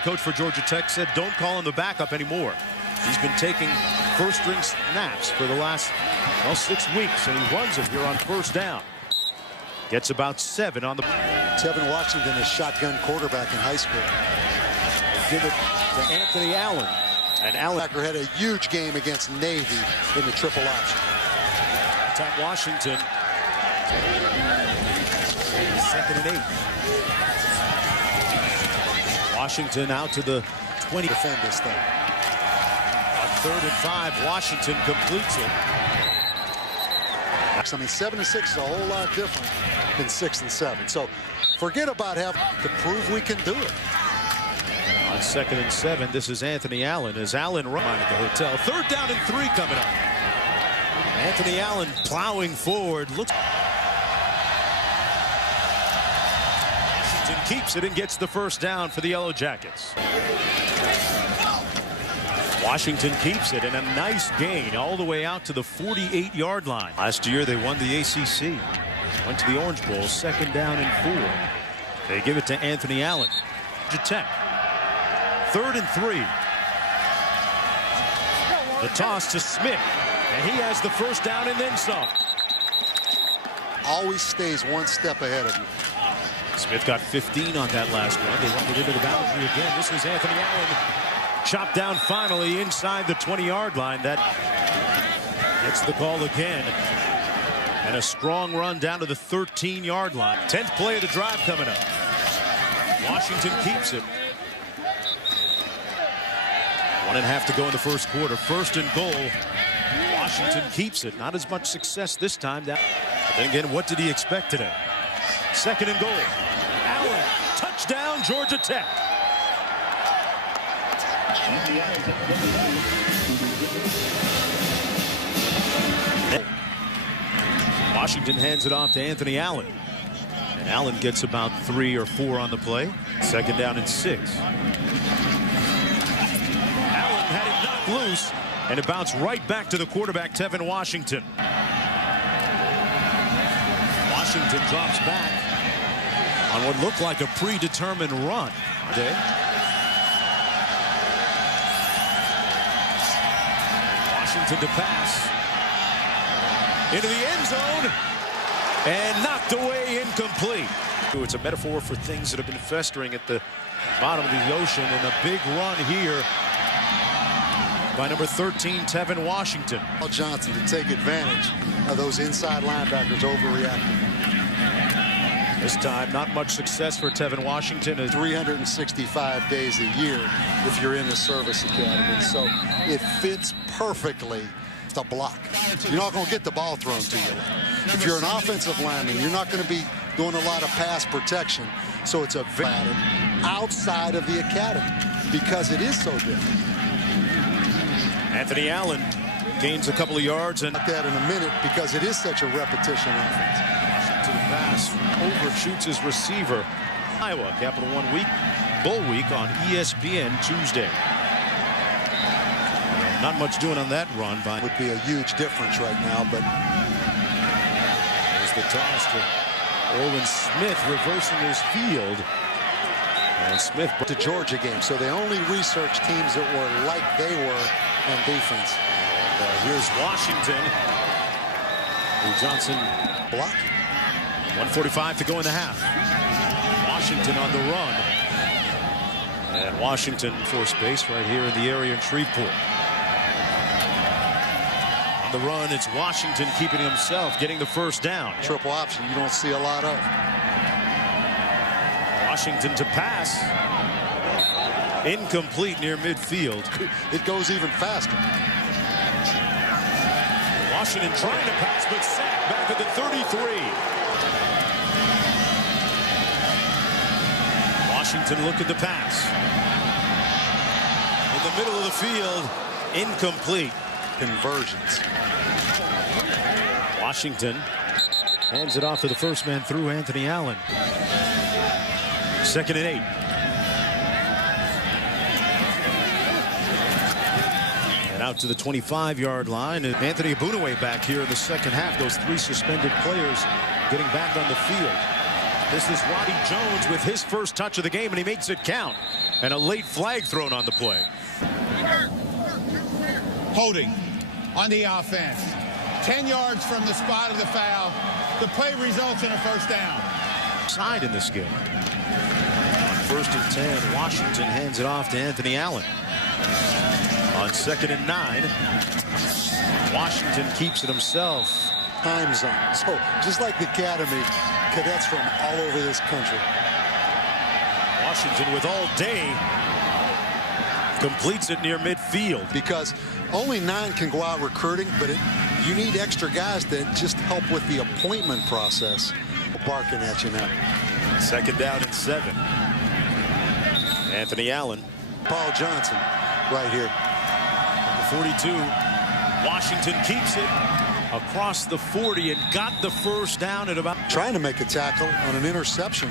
Coach for Georgia Tech said don't call him the backup anymore. He's been taking first-string snaps for the last 6 weeks, and he runs it here on first down. Gets about 7 on the. Tevin Washington, a shotgun quarterback in high school. Give it to Anthony Allen. And Allen had a huge game against Navy in the triple option. Tom Washington. 2nd and 8. Washington out to the 20. Defend this thing. On 3rd and 5, Washington completes it. I mean, 7 and 6 is a whole lot different than 6 and 7. So forget about having to prove we can do it. On 2nd and 7, this is Anthony Allen as Allen runs at the hotel. 3rd down and 3 coming up. Anthony Allen plowing forward. Washington keeps it and gets the first down for the Yellow Jackets. Washington keeps it, and a nice gain all the way out to the 48-yard line. Last year they won the ACC. Went to the Orange Bowl, 2nd down and 4. They give it to Anthony Allen. Georgia Tech. 3rd and 3. The toss to Smith, and he has the first down and then some. Always stays one step ahead of you. Smith got 15 on that last one. They run it into the boundary again. This is Anthony Allen. Chopped down finally inside the 20-yard line. That gets the call again. And a strong run down to the 13-yard line. 10th play of the drive coming up. Washington keeps it. 1.5 to go in the first quarter. 1st and goal. Washington keeps it. Not as much success this time. But then again, what did he expect today? 2nd and goal. Allen, touchdown, Georgia Tech. Washington hands it off to Anthony Allen. And Allen gets about 3 or 4 on the play. 2nd down and 6. Allen had it knocked loose, and it bounced right back to the quarterback, Tevin Washington. Washington drops back on what looked like a predetermined run. Washington to pass into the end zone and knocked away, incomplete. It's a metaphor for things that have been festering at the bottom of the ocean, and a big run here by number 13, Tevin Washington. Johnson to take advantage of those inside linebackers overreacting. This time, not much success for Tevin Washington. 365 days a year if you're in the service academy. So it fits perfectly to block. You're not going to get the ball thrown to you. If you're an offensive lineman, you're not going to be doing a lot of pass protection. So it's a very outside of the academy because it is so different. Anthony Allen gains a couple of yards. And that in a minute because it is such a repetition offense. To the pass, overshoots his receiver. Iowa, Capital One Bull Week on ESPN Tuesday. Not much doing on that run. Would be a huge difference right now, but there's the toss to Orlin Smith, reversing his field. And Smith to Georgia game, so they only research teams that were like they were on defense. And here's Washington. Johnson blocking. 1:45 to go in the half. Washington on the run. And Washington for space right here in the area in Shreveport. On the run, it's Washington keeping himself, getting the first down. Triple option you don't see a lot of. Washington to pass. Incomplete near midfield. It goes even faster. Washington trying to pass, but sacked back at the 33. Washington looking to pass. In the middle of the field, incomplete. Conversions. Washington hands it off to the first man through, Anthony Allen. 2nd and 8. And out to the 25-yard line. And Anthony Abunaway back here in the second half. Those 3 suspended players getting back on the field. This is Roddy Jones with his first touch of the game, and he makes it count. And a late flag thrown on the play. Holding on the offense. 10 yards from the spot of the foul. The play results in a first down. Side in this game. On 1st and 10, Washington hands it off to Anthony Allen. On 2nd and 9, Washington keeps it himself. Time zone. So just like the academy, cadets from all over this country. Washington with all day completes it near midfield. Because only 9 can go out recruiting, but you need extra guys that just help with the appointment process. Barking at you now. 2nd down and 7. Anthony Allen. Paul Johnson right here. The 42. Washington keeps it across the 40 and got the first down at about. Trying to make a tackle on an interception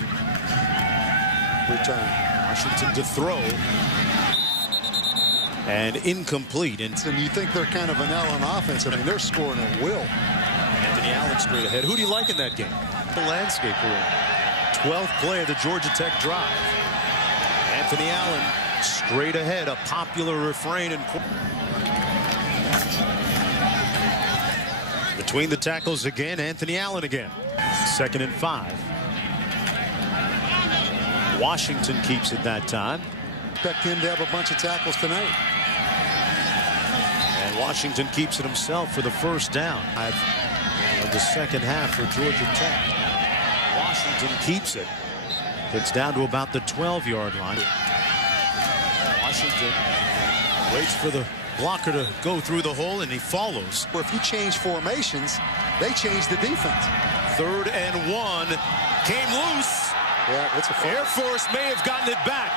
return. Washington to throw. And incomplete. And you think they're kind of vanilla on offense. I mean, they're scoring at will. Anthony Allen straight ahead. Who do you like in that game? The landscape here. 12th play of the Georgia Tech drive. Anthony Allen straight ahead, a popular refrain. Between the tackles again, Anthony Allen again. 2nd and 5. Washington keeps it that time. Expect him to have a bunch of tackles tonight. And Washington keeps it himself for the first down of the second half for Georgia Tech. Washington keeps it. Gets down to about the 12-yard line. Washington waits for the blocker to go through the hole, and he follows. Or if you change formations, they change the defense. 3rd and 1 came loose. Yeah, it's a foul. Air Force may have gotten it back.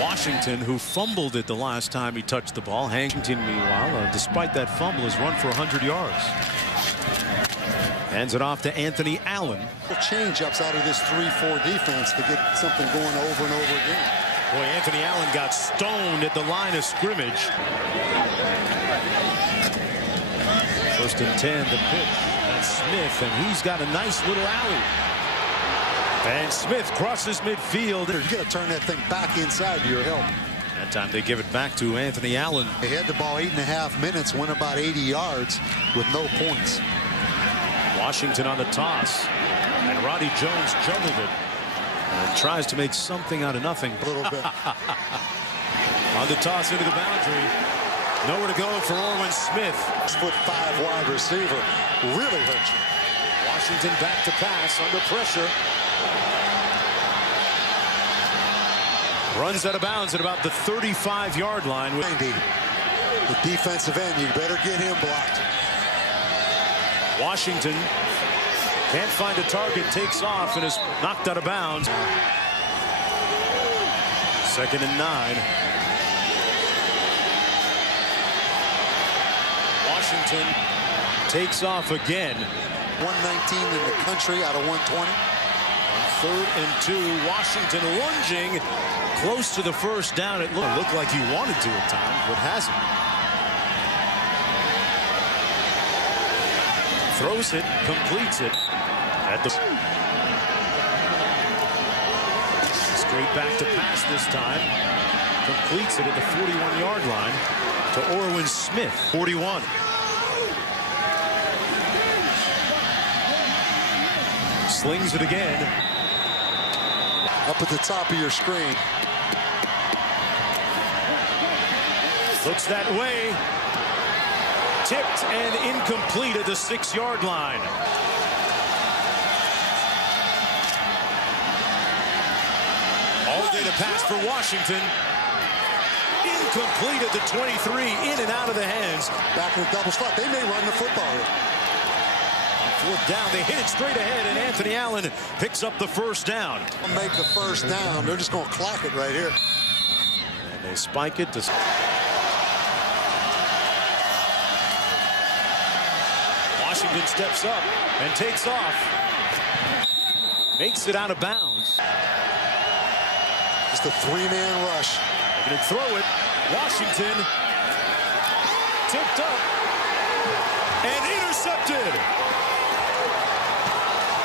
Washington, who fumbled it the last time he touched the ball. Washington, meanwhile, despite that fumble, has run for 100 yards. Hands it off to Anthony Allen. Change-ups out of this 3-4 defense to get something going over and over again. Boy, Anthony Allen got stoned at the line of scrimmage. 1st and 10, the pitch. That's Smith, and he's got a nice little alley. And Smith crosses midfield. You got to turn that thing back inside to your help. That time they give it back to Anthony Allen. They had the ball 8.5 minutes, went about 80 yards with no points. Washington on the toss, and Roddy Jones juggled it and tries to make something out of nothing. A little bit. On the toss into the boundary, nowhere to go for Orwin Smith. 6'5" wide receiver really hurt you. Washington back to pass under pressure. Runs out of bounds at about the 35-yard line. 90. The defensive end, you better get him blocked. Washington can't find a target, takes off, and is knocked out of bounds. 2nd and 9. Washington takes off again. 119 in the country out of 120. On 3rd and 2, Washington lunging close to the first down. It looked like he wanted to at times, but hasn't. Throws it, completes it at the straight back to pass this time. Completes it at the 41-yard line to Orwin Smith, 41. Slings it again. Up at the top of your screen. Looks that way. Tipped and incomplete at the 6-yard line. All day to pass for Washington. Incomplete at the 23, in and out of the hands. Back in the double slot. They may run the football here. On 4th down, they hit it straight ahead, and Anthony Allen picks up the first down. Make the first down. They're just going to clock it right here. And they spike it to... Washington steps up and takes off. Makes it out of bounds. Just a 3-man rush. They're going to throw it. Washington tipped up and intercepted.